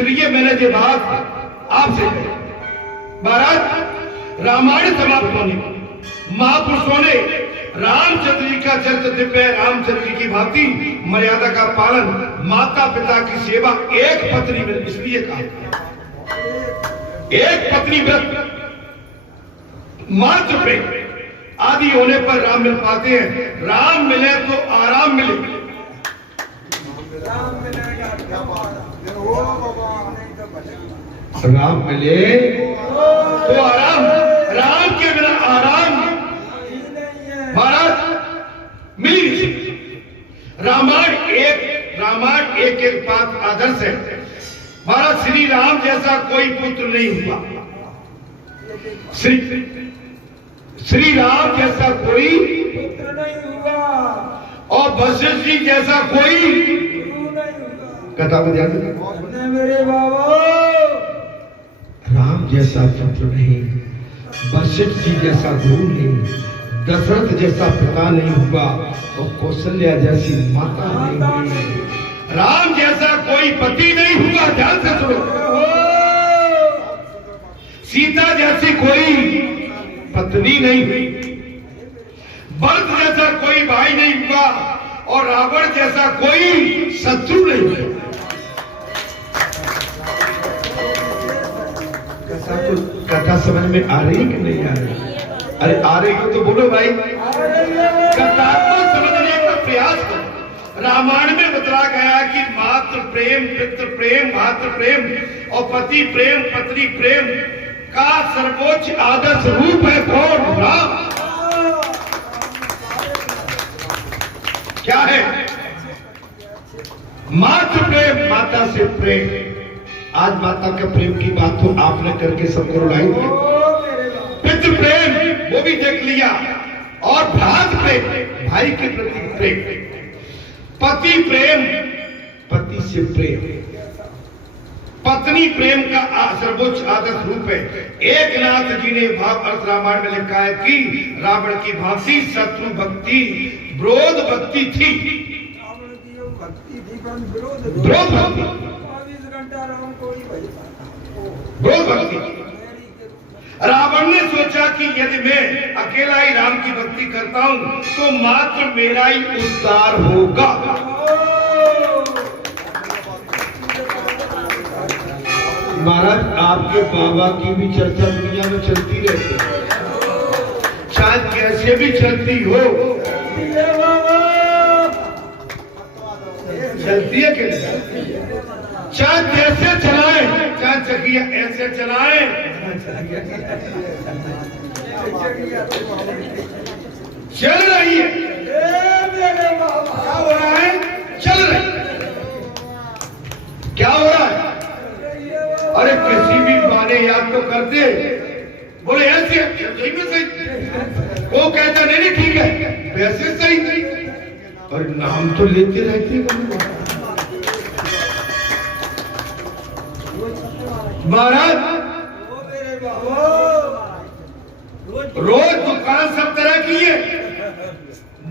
इसलिए मैंने ये बात आपसे कही। महाराज, रामायण समाप्त होने महापुरुषों ने रामचंद्र जी का चरित्र दिव्य रामचंद्र जी की भांति मर्यादा का पालन, माता पिता की सेवा, एक पत्नी व्रत, इसलिए कहा एक पत्नी व्रत मात्र पे आदि होने पर राम मिल पाते हैं। राम मिले तो आराम मिले। राम मिले तो आराम, राम के बिना आराम महाराज मिल नहीं सकती। रामायण एक एक बात आदर्श है महाराज। श्री राम जैसा कोई पुत्र नहीं हुआ, श्री राम जैसा कोई पुत्र नहीं हुआ, और वशिष्ठ जी जैसा कोई कथा में ध्यान देना मेरे बाबा। राम जैसा पुत्र नहीं, वशिष्ठ जी जैसा गुरु नहीं, दशरथ जैसा पिता नहीं हुआ, और कौशल्या जैसी माता नहीं हुई। राम जैसा कोई पति नहीं हुआ, ध्यान से सुनो। सीता जैसी कोई पत्नी नहीं हुई, भरत जैसा कोई भाई नहीं हुआ, और रावण जैसा कोई शत्रु नहीं हुआ। कथा समझ में आ रही कि नहीं आ रही? अरे आ रही हो तो बोलो भाई। कथा को समझने का प्रयास करो। रामायण में बतला गया कि मातृ प्रेम, पितृ प्रेम, मातृ प्रेम और पति प्रेम, पत्नी प्रेम का सर्वोच्च आदर्श रूप है कौन? राम। क्या है? मातृ प्रेम, माता से प्रेम। आज माता के प्रेम की बात तो आपने करके सबको रुलाई है। पितृ प्रेम वो भी देख लिया, और भ्रात प्रेम, भाई के प्रति प्रेम। पति प्रेम, पति से प्रेम। पत्नी प्रेम का सर्वोच्च आदर्श रूप है। एकनाथ जी ने भाव अर्थ रामायण में लिखा है कि रावण की भांति शत्रु भक्ति विरोध भक्ति थी। विरोध भक्ति, विरोध भक्ति। रावण ने सोचा कि यदि मैं अकेला ही राम की भक्ति करता हूं तो मात्र मेरा ही उद्धार होगा। महाराज, आपके बाबा की भी चर्चा दुनिया में चलती रहती है, शायद कैसे भी चलती हो। चलती है कि चाहे कैसे चलाए, चाहे चकिया ऐसे चलाए, चल रही है। क्या हो रहा है? चल रही। क्या हो रहा है? अरे किसी भी माने याद तो करते, बोले ऐसे सही में सही, वो कहता नहीं ठीक है वैसे सही, और नाम तो लेते रहते। महाराज, रोज दुकान सब तरह की है,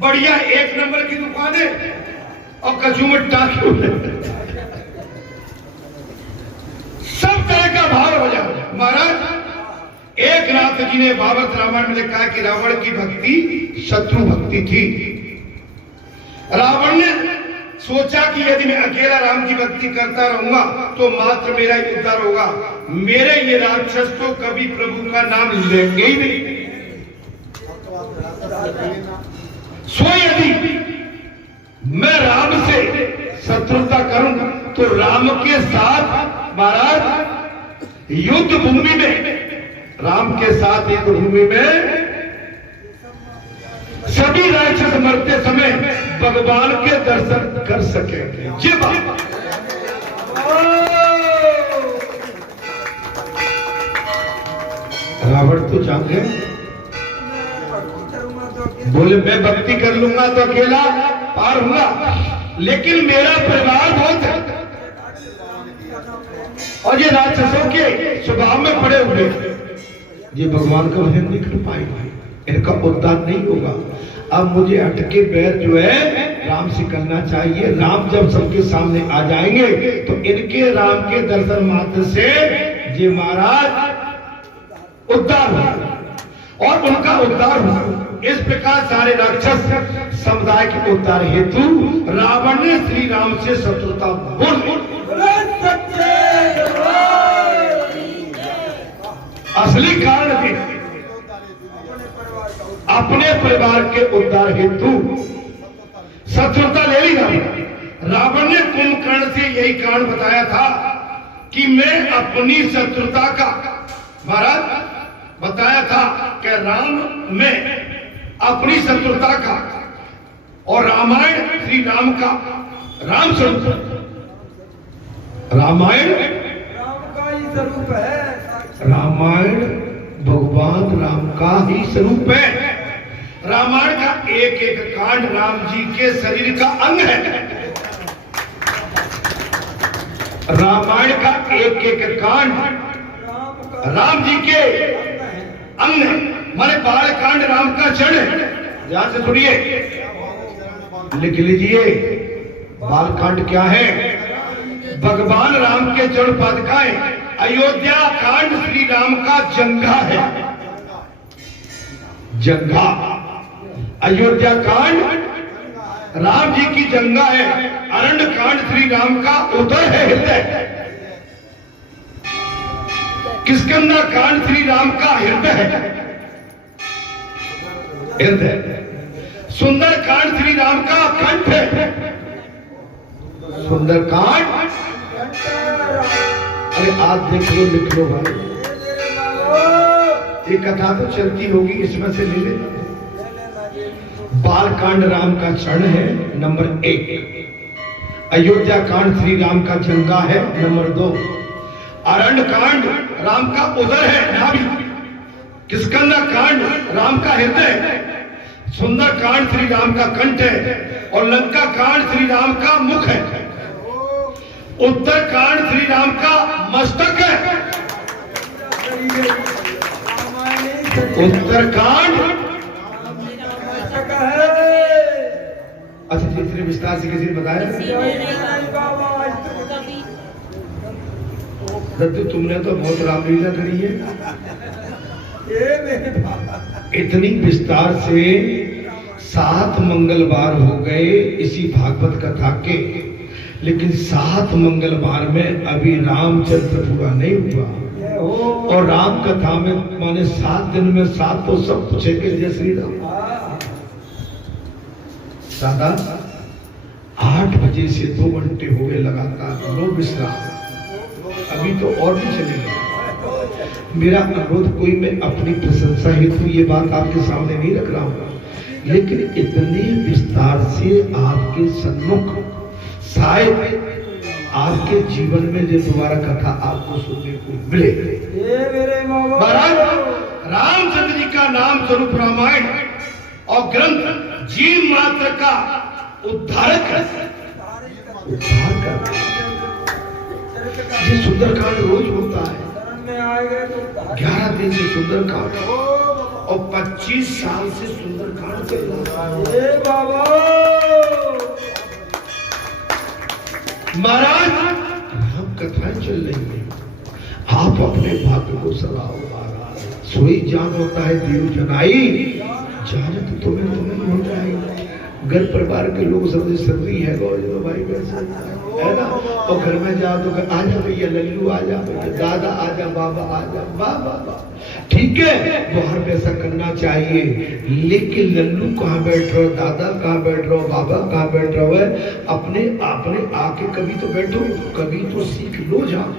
बढ़िया एक नंबर की दुकान है, और कचूमर टाकी सब तरह का भाव हो जाए। महाराज, एकनाथ जी ने भागवत रामायण में लिखा है कि रावण की भक्ति शत्रु भक्ति थी। रावण ने सोचा कि यदि मैं अकेला राम की भक्ति करता रहूंगा तो मात्र मेरा ही उद्धार होगा। मेरे ये राक्षस तो कभी प्रभु का नाम लेंगे ही नहीं। सो यदि मैं राम से शत्रुता करूं तो राम के साथ महाराज युद्ध भूमि में, राम के साथ युद्ध भूमि में सभी राक्षस मरते समय भगवान के दर्शन कर सकेंगे। ये बात रावण तो चाहते बोले मैं भक्ति कर लूंगा तो अकेला पार होगा, लेकिन मेरा परिवार बहुत है और ये राक्षसों के स्वभाव में पड़े हुए, ये भगवान का भजन नहीं कर पाएंगे, इनका उद्धार नहीं होगा। अब मुझे हटके बैर जो है राम से करना चाहिए। राम जब सबके सामने आ जाएंगे तो इनके राम के दर्शन मात्र से जी महाराज उद्धार हो और उनका उद्धार हो। इस प्रकार सारे राक्षस समुदाय के उद्धार हेतु रावण ने श्री राम से शत्रुता बोल असली कारण भी अपने परिवार के उद्धार हेतु शत्रुता ले ली। रावण ने कुंभकर्ण से यही कारण बताया था कि मैं अपनी शत्रुता का महाराज बताया था कि राम में अपनी शत्रुता का और रामायण श्री राम का राम स्वरूप रामायण राम का ही स्वरूप है। रामायण भगवान राम का ही स्वरूप है। रामायण का एक एक कांड राम जी के शरीर का अंग है। रामायण का एक एक कांड राम जी के अंग है। माने बाल कांड राम का जड़ है। ध्यान से सुनिए, लिख लीजिए बाल कांड क्या है। भगवान राम के जड़ पादुकाएं। अयोध्या कांड श्री राम का जंघा है। जंघा अयोध्या कांड राम जी की जंघा है। अरण्य कांड श्री राम का उदर है, हृदय। किष्किंधा कांड श्री राम का हृदय है, हृदय। सुंदर कांड श्री राम का कंठ है। सुंदर कांड अरे आज देख लो, लिख लो भाई। ये कथा तो चलती होगी, इसमें से ले लेना। बाल कांड राम का क्षण है, नंबर 1। अयोध्या कांड श्री राम का जंगा है, नंबर 2। अरण्य कांड राम का उदर है, नाभि। किष्किंधा कांड राम का हृदय है। सुंदर कांड श्री राम का कंठ है और लंका कांड श्री राम का मुख है। उत्तर कांड श्री राम का मस्तक है। उत्तर कांड अच्छा जितने विस्तार से किसी ने बताया दत्तू, तुमने तो बहुत रामलीला करी है। इतनी विस्तार से 7 मंगलवार हो गए इसी भागवत कथा के, लेकिन 7 मंगलवार में अभी रामचंद्र पूरा नहीं हुआ। और राम कथा में माने 7 दिन में 7 तो सब पूछेंगे जय श्री राम। दादा 8 बजे से 2 घंटे हो गए लगातार, लो विश्राम। अभी तो और भी चलेगा। मेरा अनुरोध, कोई मैं अपनी प्रशंसा हेतु ये बात आपके सामने नहीं रख रहा हूँ, लेकिन इतने विस्तार से आपके सन्मुख शायद आपके जीवन में जो दोबारा कथा आपको सुनने को मिले। महाराज रामचंद्र जी का नाम स्वरूप रामायण और ग्रंथ जीव मात्र का उद्धारक है। उद्धार कर ये सुंदरकांड रोज होता है। 11 दिन से सुंदरकांड और 25 साल से सुंदरकांड चल रहा है। महाराज राम कथाएं चल रही है, आप अपने भाग्य को सलाहो। सोई जान होता है देव जनाई, जानत तुम्हें तुम्हें हो जाएगी। घर परिवार के लोग सब सर्दी है भाई कैसे है ना, और घर में जाओ तो आजा भैया लल्लू आजा, भैया दादा आजा, बाबा आजा, बाबा ठीक है, बाहर में ऐसा करना चाहिए। लेकिन लल्लू कहाँ बैठ रहो, दादा कहाँ बैठ रहो, बाबा कहाँ बैठ रहो है, अपने आपने आके कभी तो बैठो, कभी तो सीख लो। जाओ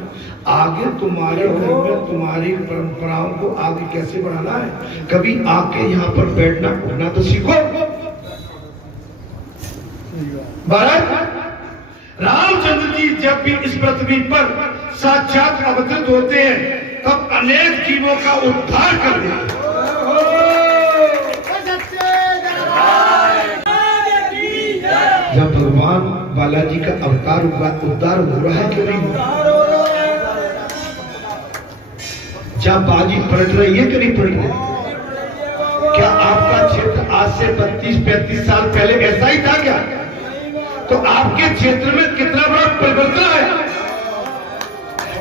आगे तुम्हारे घर में तुम्हारी परंपराओं को आगे कैसे बढ़ाना है, कभी आके यहाँ पर बैठना उठना तो सीखो। महाराज रामचंद्र जी जब भी इस पृथ्वी पर साक्षात अवतरित होते हैं तब अनेक जीवों का उद्धार कर देते हैं। जब भगवान बालाजी का अवतार हुआ, उद्धार हो रहा है कि नहीं? जब बाजी पलट रही है कि नहीं पलट रही? क्या आपका क्षेत्र आज से 32-35 साल पहले ऐसा ही था क्या? तो आपके क्षेत्र में कितना बड़ा परिवर्तन आया।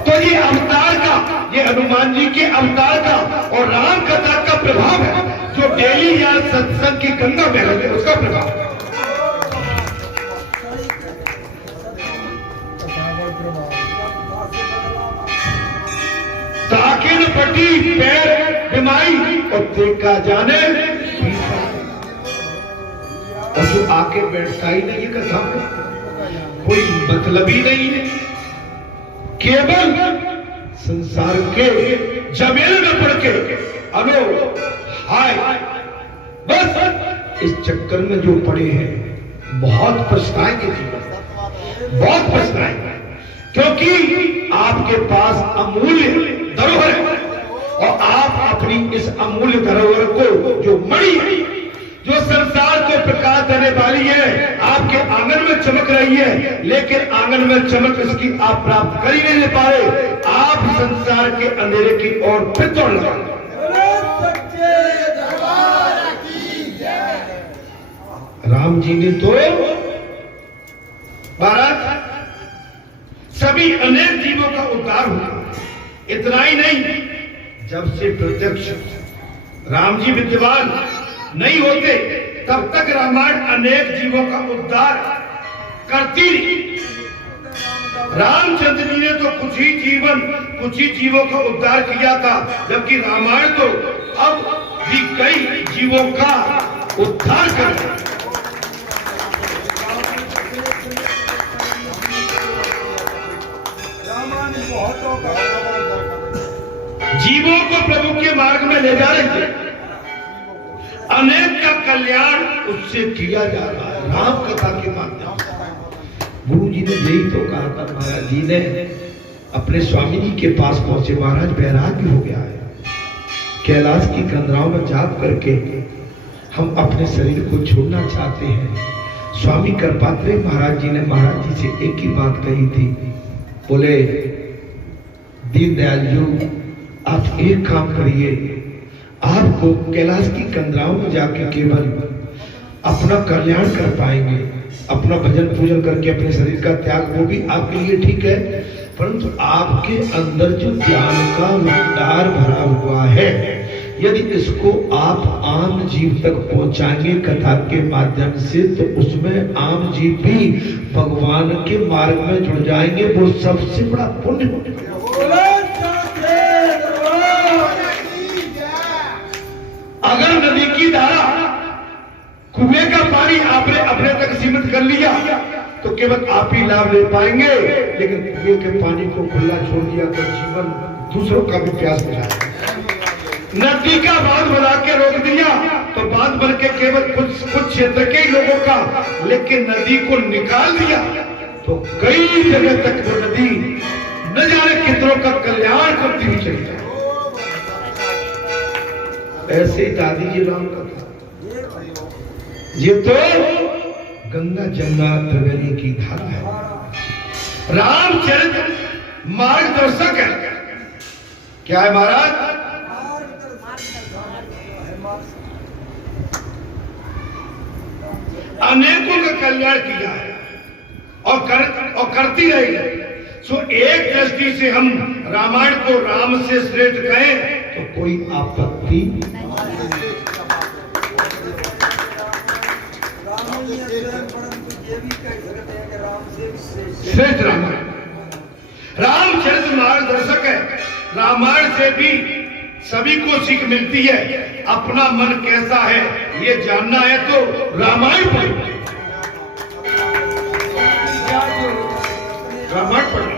तो ये अवतार का, ये हनुमान जी के अवतार का और राम कथा का प्रभाव है, जो डेली या सत्संग की गंगा में रहते हैं, उसका प्रभाव। ताके न पटी पैर बीमारी और देखा जाने, और जो आके बैठता ही नहीं है कथा में, कोई मतलब ही नहीं है, केवल संसार के जमेल में पड़ के अनो हाय, बस इस चक्कर में जो पड़े हैं बहुत पछताएंगे जीवन, बहुत पछताएंगे, क्योंकि आपके पास अमूल्य धरोहर है और आप अपनी इस अमूल्य धरोहर को, जो मणि है, जो संसार को प्रकाश देने वाली है, आपके आंगन में चमक रही है, लेकिन आंगन में चमक इसकी आप प्राप्त कर ही नहीं पा रहे, आप संसार के अंधेरे की ओर फिर दौड़ लगा। राम जी ने तो महाराज सभी अनेक जीवों का उद्धार हुआ। इतना ही नहीं, जब से प्रत्यक्ष राम जी विद्यमान नहीं होते तब तक रामायण अनेक जीवों का उद्धार करती रही। रामचंद्र जी ने तो कुछ ही जीवों का उद्धार किया था, जबकि रामायण तो अब भी कई जीवों का उद्धार कर रहा है। जीवों को प्रभु के मार्ग में ले जा रहे थे, अनेक का कल्याण उससे किया जा रहा है राम कथा के माध्यम से। गुरु जी ने यही तो कहा था, महाराज जी ने अपने स्वामी जी के पास पहुंचे, महाराज वैराग्य हो गया है, कैलाश की कंदराओं में जाप करके हम अपने शरीर को छोड़ना चाहते हैं। स्वामी कृपात्रे महाराज जी ने महाराज जी से एक ही बात कही थी, बोले दीनदयाल जी आप एक काम करिए, आपको कैलाश की कंदराओं में जाके केवल अपना कल्याण कर पाएंगे, अपना भजन पूजन करके अपने शरीर का त्याग, वो भी आपके लिए ठीक है, परंतु आपके अंदर जो ज्ञान का भंडार भरा हुआ है, यदि इसको आप आम जीव तक पहुंचाएंगे कथा के माध्यम से, तो उसमें आम जीव भी भगवान के मार्ग में जुड़ जाएंगे, वो सबसे बड़ा पुण्य होने वाला। अगर नदी की धारा, कुएं का पानी आपने अपने तक सीमित कर लिया तो केवल आप ही लाभ ले पाएंगे, लेकिन कुएं के पानी को खुला छोड़ दिया तो जीवन दूसरों का भी प्यास बुझाएगा। नदी का बांध बना के रोक दिया तो बांध बन के केवल कुछ क्षेत्र के ही लोगों का, लेकिन नदी को निकाल दिया तो कई जगह तक वो नदी न जाने कितनों का कल्याण करती हुई चली जाए। ऐसे ही दादी जी राम कथा, ये तो गंगा जमुना त्रिवेणी की धारा है, रामचरित मार्गदर्शक है। क्या है महाराज? अनेकों का कल्याण किया है और करती रहेगी। सो एक दृष्टि से हम रामायण को राम से श्रेष्ठ कहें तो कोई आपत्ति श्रेष्ठ रामायण, रामचरित मार्गदर्शक है। रामायण से भी सभी को सीख मिलती है। अपना मन कैसा है ये जानना है तो रामायण पढ़ो, रामायण पढ़ो।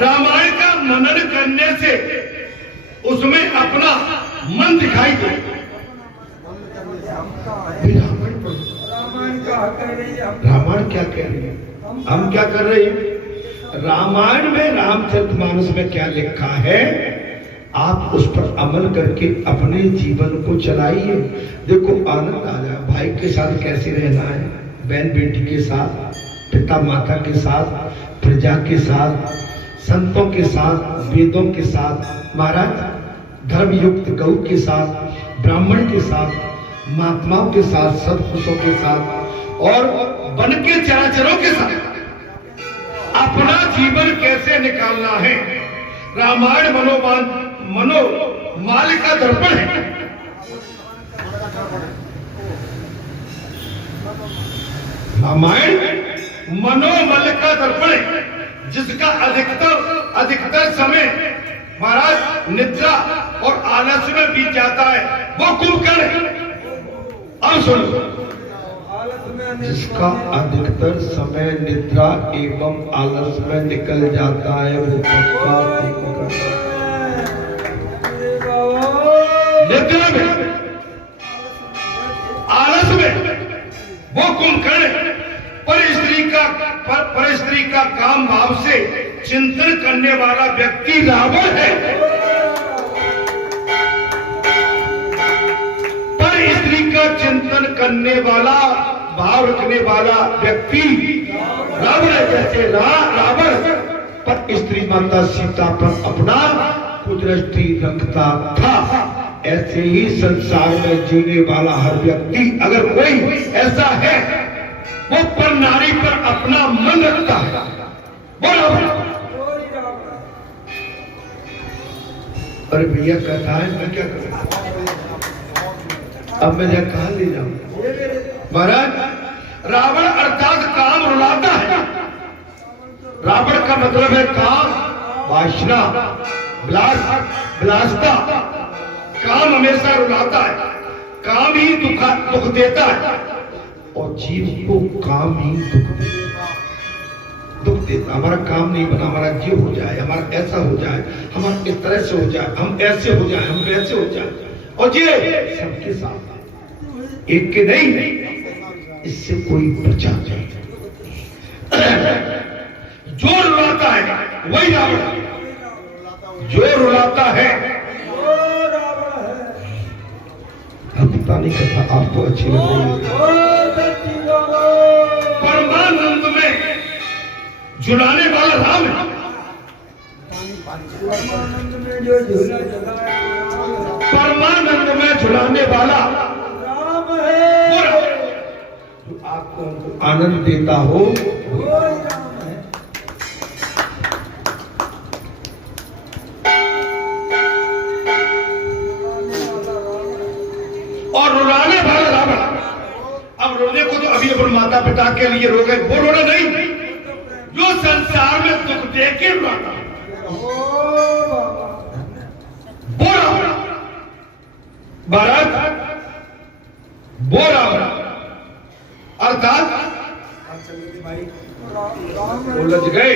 रामायण का मनन करने से उसमें अपना मन दिखाई दे। रामायण पढ़ो, रामायण क्या कह रही है, हम क्या कर रहे हैं? रामायण में रामचरितमानस में क्या लिखा है, आप उस पर अमल करके अपने जीवन को चलाइए। देखो आनंद आ जाए। भाई के साथ कैसे रहना है, बहन बेटी के साथ, पिता माता के साथ, प्रजा के साथ, संतों के साथ, वेदों के साथ, महाराज धर्मयुक्त गौ के साथ, ब्राह्मण के साथ, महात्माओं के साथ, सत्पुरुषों के साथ और वन के चराचरों के साथ अपना जीवन कैसे निकालना है। रामायण मनोमाल का दर्पण है। रामायण मनोमल का दर्पण है, जिसका अधिकतर समय महाराज निद्रा और आलस में बीत जाता है, वो कुंभकर्ण है। अब सुनो, जिसका अधिकतर समय निद्रा एवं आलस में निकल जाता है, वो पक्का कुंभकर्ण है। निद्रा में, आलस में वो कुंभकर्ण है। पर स्त्री का काम भाव से चिंतन करने वाला व्यक्ति रावण है। पर स्त्री का चिंतन करने वाला, भाव रखने वाला व्यक्ति रावण है। जैसे रावण पर स्त्री माता सीता पर अपना कुदृष्टि रखता था, ऐसे ही संसार में जीने वाला हर व्यक्ति, अगर कोई ऐसा है, वो पर नारी पर अपना मन रखता है, वो रावण। अरे भैया कहता है मैं क्या करूं, अब मैं कहां ले जाऊं। महाराज रावण अर्थात काम रुलाता है। रावण का मतलब है काम, वासना, विलासता। काम हमेशा रुलाता है, काम ही दुख देता है, और जीव को काम ही दुख देता। हमारा काम नहीं बना, हमारा जीव हो जाए, हमारा ऐसा हो जाए, हमारा इस तरह से हो जाए, हम ऐसे हो जाए, हम वैसे हो जाए, और ये सबके साथ, एक के नहीं, इससे कोई बचा नहीं। जो रुलाता है वही रावण, जो रुलाता है। अब पता नहीं कथा आपको अच्छी लग रही है। परमानंद में झुलाने वाला राम है। परमानंद में झुलाने वाला राम है। जो आपको आनंद देता हो, और रुलाने वाला रावण। अब रोने को तो अभी अपन माता पिता के लिए रो गए, वो रोना नहीं, जो संसार में दुख दे के रुलाता, वो रावण। भारत वो रावण अर्थात उलझ गए।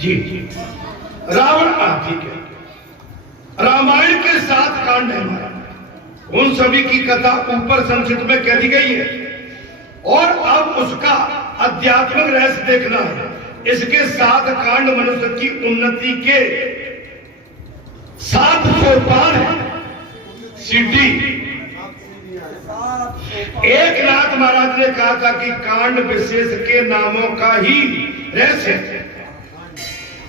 जी रावण, ठीक है। रामायण के 7 कांड है हमारा, उन सभी की कथा ऊपर संक्षिप्त में कह दी गई है, और अब उसका आध्यात्मिक रहस्य देखना है। इसके 7 कांड मनुष्य की उन्नति के 7 सोपान है, सीढ़ी। एक नाथ महाराज ने कहा था कि कांड विशेष के नामों का ही रहस्य।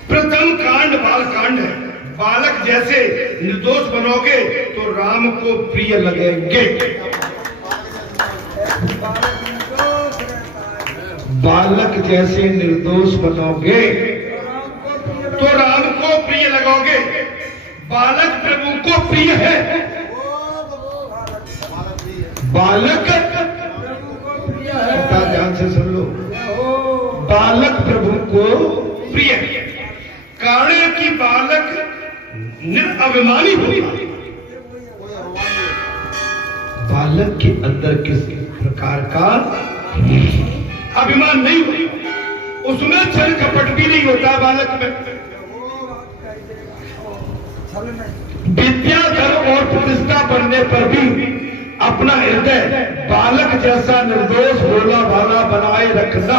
प्रथम कांड बाल कांड है। बालक जैसे निर्दोष बनोगे तो राम को प्रिय लगेंगे। बालक जैसे निर्दोष बनोगे तो राम को प्रिय लगोगे। बालक प्रभु को प्रिय है। बालक पता ध्यान से सुन लो, बालक प्रभु को प्रिय है। कारण की बालक निरअभिमानी होगा। बालक के अंदर किस प्रकार का अभिमान नहीं होता, उसमें छल कपट भी नहीं होता। बालक में विद्याधर और प्रतिष्ठा बनने पर भी अपना हृदय बालक जैसा निर्दोष भोला भाला बनाए रखना।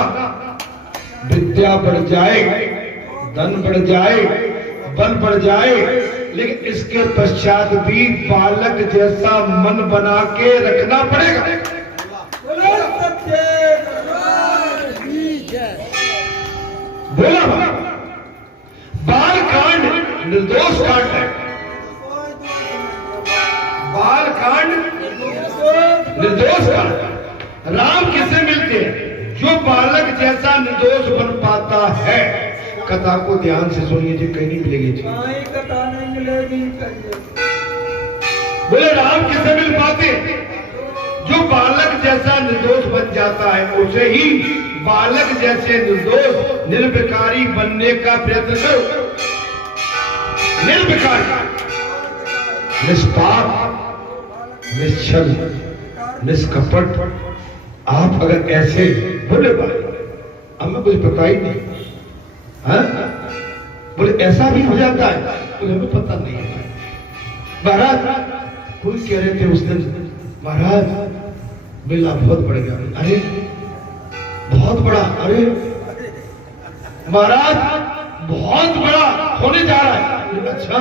विद्या बढ़ जाए, धन बढ़ जाए, बल बढ़ जाए, लेकिन इसके पश्चात भी बालक जैसा मन बना के रखना पड़ेगा। बोला बाल कांड निर्दोष कांड है। कहते हैं जो बालक जैसा निर्दोष बन पाता है। कथा को ध्यान से सुनिए जी, कहीं नहीं मिलेगी जी। कहीं कथा नहीं मिलेगी कहिए। बोले राम किसे मिल पाते? जो बालक जैसा निर्दोष बन जाता है उसे ही बालक जैसे निर्दोष निर्विकारी बनने का प्रयत्न करो। निर्विकारी, निष्पाप, निश्चल, निष्कपट। आप अगर ऐसे बोले भाई हमें कुछ पता ही नहीं, हाँ? बोले ऐसा भी हो जाता है, बोले हमें पता नहीं है। महाराज कोई कह रहे थे उस दिन, महाराज मेला बहुत बढ़ गया। अरे बहुत बड़ा, अरे महाराज बहुत बड़ा होने जा रहा है। अच्छा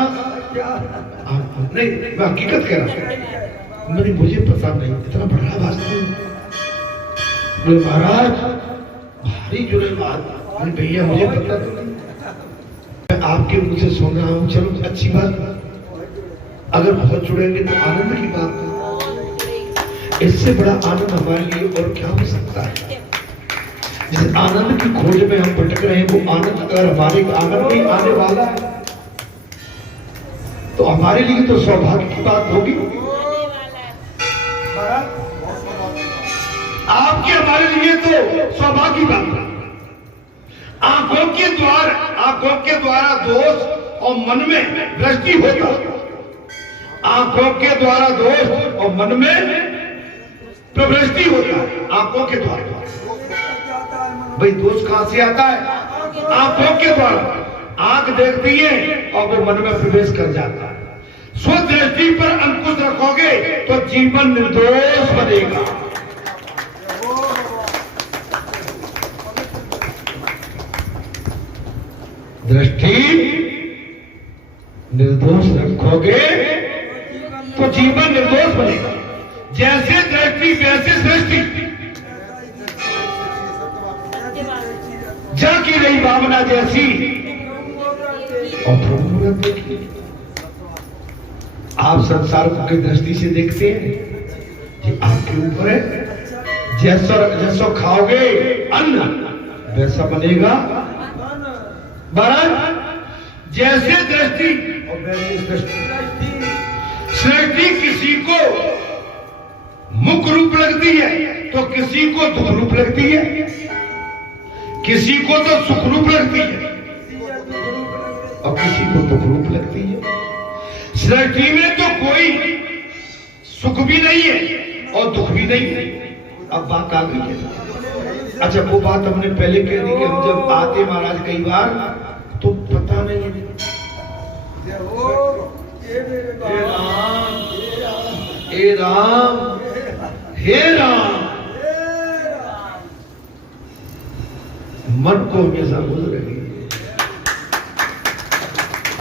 नहीं, मैं हकीकत कह रहा हूं, मैंने मुझे पता नहीं इतना बड़ा वास्तव। बोले महाराज भारी जुड़े बात। भैया मुझे पता नहीं, मैं आपके मुंह से सुन रहा हूँ। चलो अच्छी बात, अगर बहुत जुड़ेंगे तो आनंद की बात है। इससे बड़ा आनंद हमारे लिए और क्या हो सकता है? जिस आनंद की खोज में हम भटक रहे हैं वो आनंद अगर हमारे आंगन में आने वाला है तो हमारे लिए तो सौभाग्य की बात होगी। आपके हमारे लिए तो सौभाग्य की बात है। आंखों के द्वारा दोष और मन में दृष्टि होता। आंखों के द्वारा दोष और मन में प्रवृत्ति होता है। आंखों के द्वारा भाई दोष कहां से आता है? आंखों के द्वारा। आंख देखती है और वो मन में प्रवेश कर जाता है। स्वदृष्टि पर अंकुश रखोगे तो जीवन निर्दोष बनेगा। दृष्टि निर्दोष रखोगे तो जीवन निर्दोष बनेगा। जैसे दृष्टि वैसे सृष्टि, जा की रही भावना जैसी और प्रभु देखिए। आप संसार को किस दृष्टि से देखते हैं? कि आपके ऊपर है। जैसा खाओगे अन्न वैसा बनेगा महाराज। जैसे दृष्टि और वैसी सृष्टि। सृष्टि किसी को मुख रूप लगती है तो किसी को दुख रूप लगती है, किसी को तो सुख रूप लगती है और किसी को दुख रूप लगती है। सृष्टि में तो कोई सुख भी नहीं है और दुख भी नहीं है। अब बात आ गई है। अच्छा वो बात हमने पहले कह दी कि हम जब आते महाराज कई बार तो पता नहीं है। हे राम, हे राम, मन को हमेशा बोल रही है,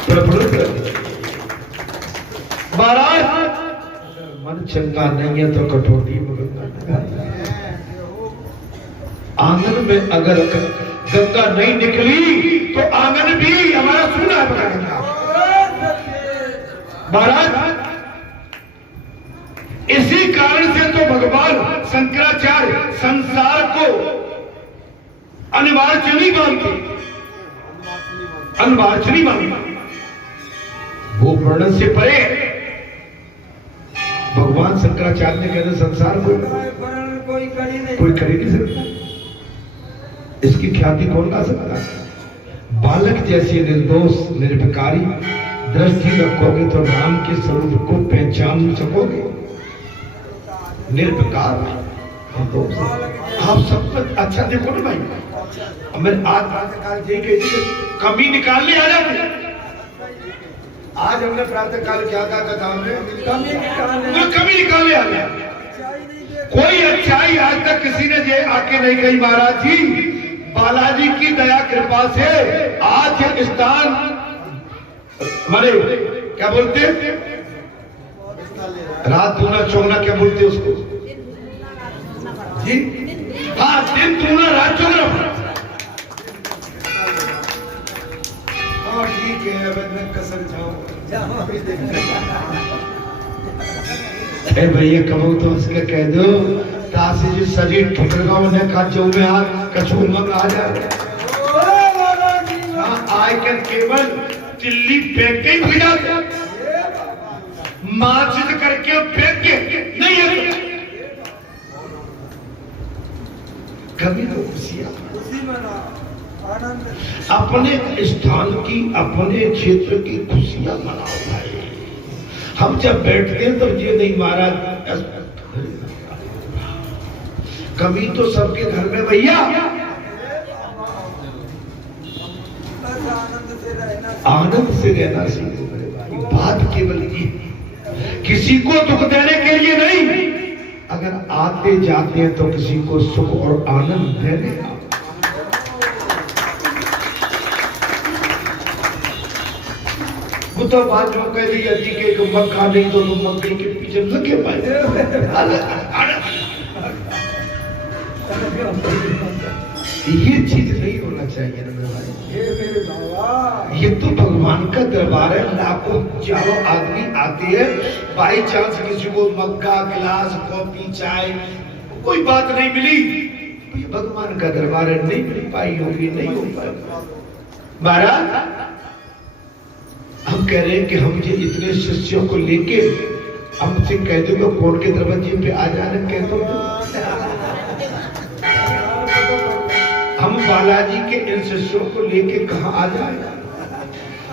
प्रफुल्लित रही। महाराज मन चंगा नहीं है तो कटौती में आंगन में अगर गंगा नहीं निकली तो आंगन भी हमारा सूना बना। महाराज इसी कारण से तो भगवान शंकराचार्य संसार को अनिवार्य मानते, अनिवार्य मानते। वो वर्णन से परे भगवान शंकराचार्य ने कहते संसार को कोई कर ही नहीं सकता। इसकी ख्याति कौन ला सकता? बालक जैसी निर्दोष निर्विकारी दृष्टि रखोगे तो राम के स्वरूप को पहचान सकोगे। निर्विकार आप सब कुछ अच्छा देखो ना भाई। मैं आज प्रातःकाल कमी निकालने आ जाते। आज हमने प्रातःकाल क्या था कथा में? कमी निकालने आ गया। कोई अच्छाई आज तक किसी ने ये आके नहीं कही। महाराज जी बालाजी की दया कृपा से आज स्थान मारे क्या बोलते रात दूना चौगना क्या बोलते उसको जी? हाँ दिन दूना रात चौगना। हाँ ठीक है अब मैं कसर जाऊं। भैया कहो तो उसका कह दो तासे जी शरीर ठुकरगांव ने का जो में आ कछू मंग आ जाए आई कैन केवल दिल्ली फेंक के भेजा माचिस करके फेंक के नहीं है कभी तो खुशी मना आनंद अपने स्थान की अपने क्षेत्र की खुशियां मनाओ भाई। हम जब बैठते हैं तो ये नहीं महाराज कभी तो सबके घर में भैया आनंद से रहना सीखो मेरे भाई। बात केवल ये किसी को दुख देने के लिए नहीं, अगर आते जाते हैं तो किसी को सुख और आनंद देने। वो तो बात जो कह रही है कि मक्का नहीं तो तुम मक्के के पीछे लगे पाए। ये चीज नहीं होना चाहिए ना मेरे भाई। ये तो भगवान का दरबार है, लाखों हजारों आदमी आते हैं, बाई चांस किसी को मक्का गिलास कॉफी चाय कोई बात नहीं मिली, ये भगवान का दरबार है, नहीं मिल पाई होगी, नहीं हो पाई। महाराज हम कह रहे हैं कि हम ये इतने शिष्यों को लेके हमसे कह दो कि कोर्ट के दरवाजे पे आ जाने कह दो। हम बालाजी के इन शिष्यों को लेके कहा आ जाए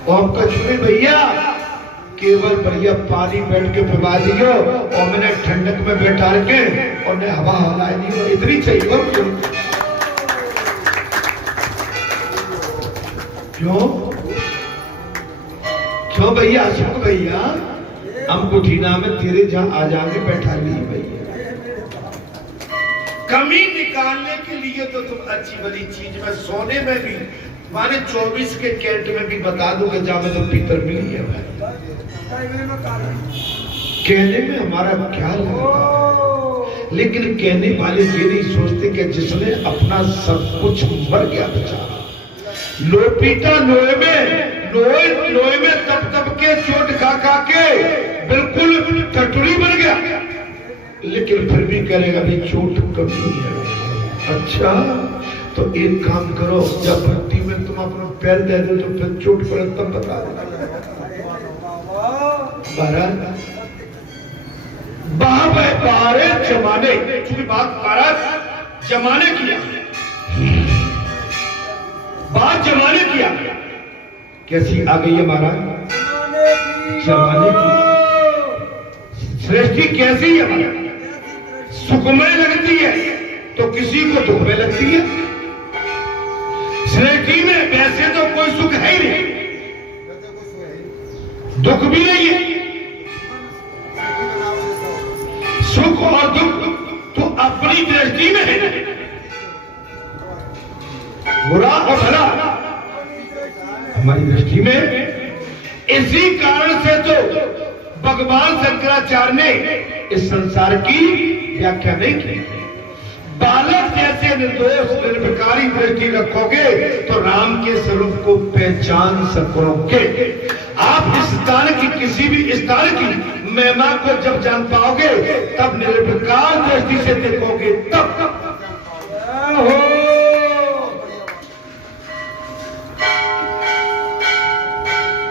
और हम कछुए भैया केवल बढ़िया पानी बैठ के पिला दियो और मैंने ठंडक में बैठा के और ने हवा हवा दी, इतनी चाहिए। क्यों क्यों भैया अशोक भैया हम कुठीना में तेरे जहां आ जाके बैठा लिए भैया। कमी निकालने के लिए तो तुम अच्छी बड़ी चीज में सोने में भी माने 24 के कैरेट में भी बता दूंगा जहां में तो पीतर मिली है भाई। कहने में हमारा क्या लगता है, लेकिन कहने वाले ये नहीं सोचते कि जिसने अपना सब कुछ मर गया बेचारा लोपीटा लोहे में तब के चोट खा के बिल्कुल टटुरी बन गया, लेकिन फिर भी करेगा भी चोट कमी है। अच्छा तो एक काम करो, जब भक्ति में तुम अपना पैर दे दो तो फिर चोट पड़े तब बता देना। महाराज बारे जमाने, चूंकि बात महाराज जमाने किया, बात जमाने किया कैसी आ गई है महाराज, जमाने की सृष्टि कैसी है महाराज, सुखमय लगती है तो किसी को दुख में लगती है। सृष्टि में वैसे तो कोई सुख है ही नहीं, दुख भी नहीं है। सुख और दुख तो अपनी दृष्टि में है, बुरा और भला हमारी दृष्टि में। इसी कारण से तो भगवान शंकराचार्य ने इस संसार की व्याख्या नहीं की। बालक जैसे निर्दोष निर्विकारी दृष्टि रखोगे तो राम के स्वरूप को पहचान सकोगे। आप इस स्थान की किसी भी स्थान की महिमा को जब जान पाओगे तब निर्विकार दृष्टि से देखोगे तब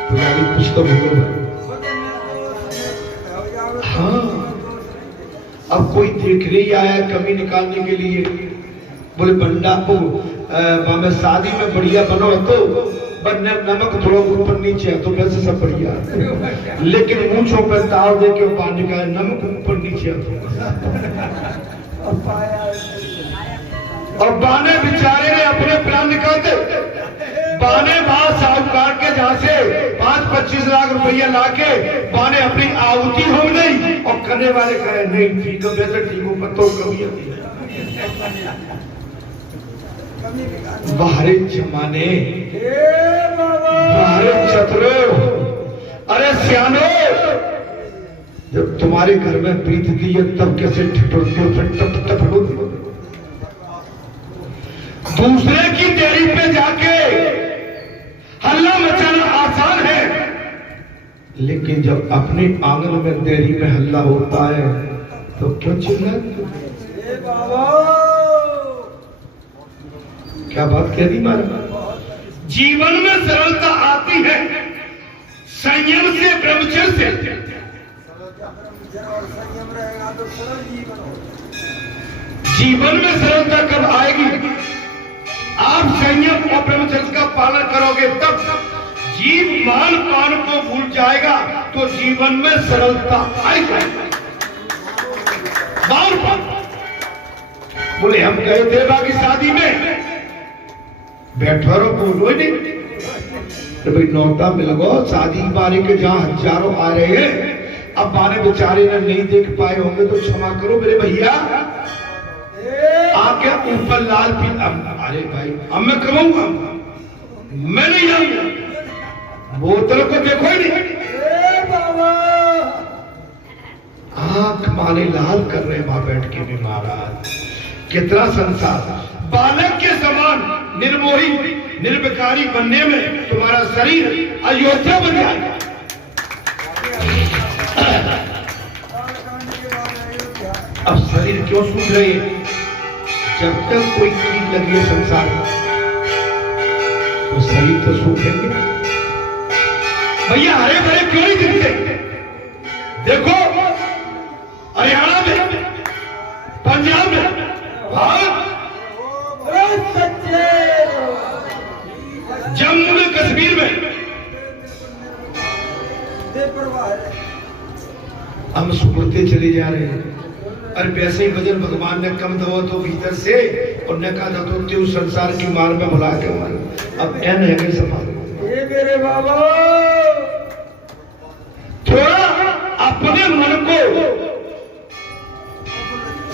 कुछ तो बोलो। हाँ अब कोई देखने ही आया कमी निकालने के लिए, बोले बंडा को में शादी में बढ़िया बनो तो बनने नमक थोड़ा ऊपर नीचे है तो वैसे सब बढ़िया, लेकिन मूंछों पर ताव दे के पानी का नमक ऊपर नीचे है। और बाने बेचारे ने अपने प्राण निकालते, बाने वहां साहूकार के जहां से 5-25 लाख रुपया लाके बाने अपनी आहुति हो गई और करने वाले कहे नहीं ठीक है वैसे ठीक हो पर तो कमी बाहरे जमाने बाहरे चतुरो, अरे सियानो जब तुम्हारे घर में बीतती है तब कैसे ठिठुरती हो, फिर टप होती हो। दूसरे की देरी पे जाके हल्ला मचाना आसान है, लेकिन जब अपने आंगन में देरी में हल्ला होता है तो क्यों चिल्लाते? क्या बात कह दी महाराज। जीवन में सरलता आती है संयम से, ब्रह्मचर्य से। और संयम रहेगा तो सरल जीवन हो। जीवन में सरलता कब आएगी? आप संयम और ब्रह्मचर्य का पालन करोगे तब। जीव मान पान को भूल जाएगा तो जीवन में सरलता आएगी। मान पान बोले हम गए देवा की शादी में, बैठो रहो बोलो ही नहीं। तो भाई नौता मिल गो शादी बारे के जहां हजारों आ रहे हैं, अब बारे बेचारे ने नहीं देख पाए होंगे तो क्षमा करो मेरे भैया। आके ऊपर लाल पी, अरे भाई अब मैं कमाऊंगा, मैं नहीं जाऊंगा। बोतल को देखो ही नहीं, आंख माने लाल कर रहे वहां बैठ के भी महाराज। कितना संसार बालक के समान निर्मोही निर्विकारी बनने में तुम्हारा शरीर अयोध्या बन जाएगा। अब शरीर क्यों सूख रहे हैं? जब तक कोई कीट लगी है संसार में तो शरीर तो सूखेंगे। भैया हरे भरे क्यों नहीं दिखते? देखो हरियाणा में, पंजाब में, जम्मू में, कश्मीर में हम सुखते चले जा रहे हैं। और वैसे ही भजन भगवान ने कम दो तो भीतर से और न कहा था तो संसार की मार में भुला के मार। अब एन है कि मेरे बाबा थोड़ा अपने मन को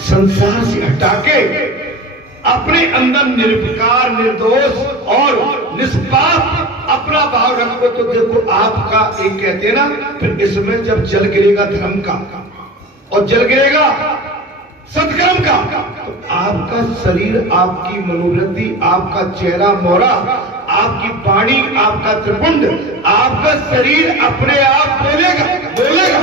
संसार से हटा के अपने अंदर निर्विकार, निर्दोष और निष्पाप अपना भाव रखो तो देखो आपका एक कहते हैं ना, फिर इसमें जब जल गिरेगा धर्म का और जल गिरेगा सत्कर्म का, तो आपका शरीर, आपकी मनोवृत्ति, आपका चेहरा मोहरा, आपकी वाणी, आपका त्रिपुंड, आपका शरीर अपने आप बोलेगा बोलेगा।